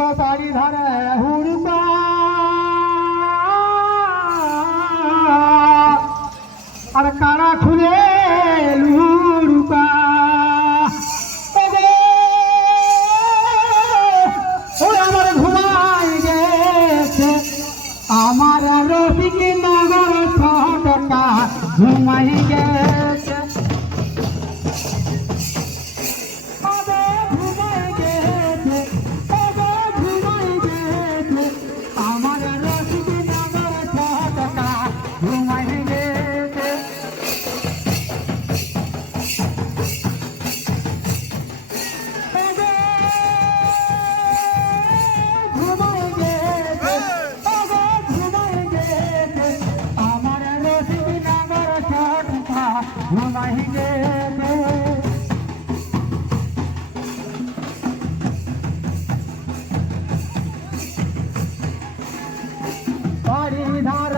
ওগো বাড়ি ধারে হুড়কা আর কারা খুলে লুড়কা আমার ঘুমাই গেছে আমার রসিক নগর ছটকা ঘুমাই গেছে বাড়ি ধারে